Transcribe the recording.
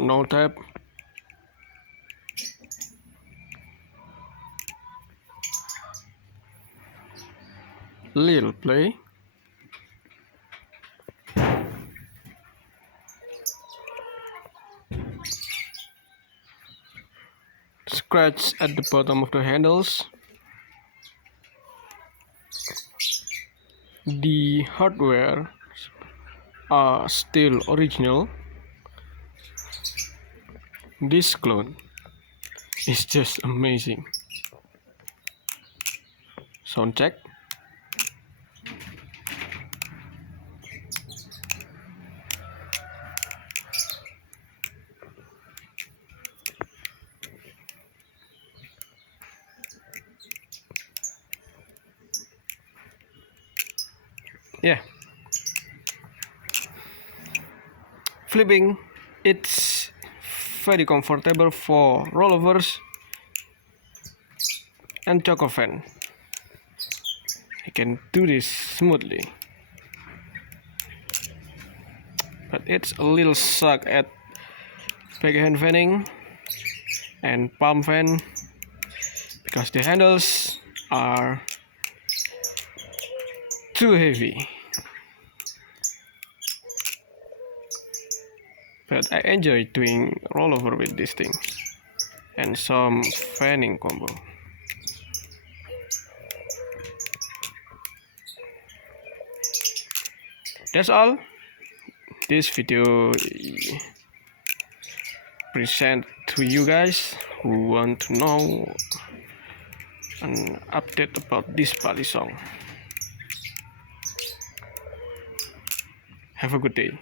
no tap. Little play. Scratch at the bottom of the handles. The hardware are still original. This clone is just amazing. Sound check. Yeah, flipping, it's very comfortable for rollovers and choco fan. I can do this smoothly, but it's a little suck at backhand fanning and palm fan because the handles are too heavy. But I enjoy doing rollover with this thing and some fanning combo. That's all. This video present to you guys who want to know an update about this balisong. Have a good day.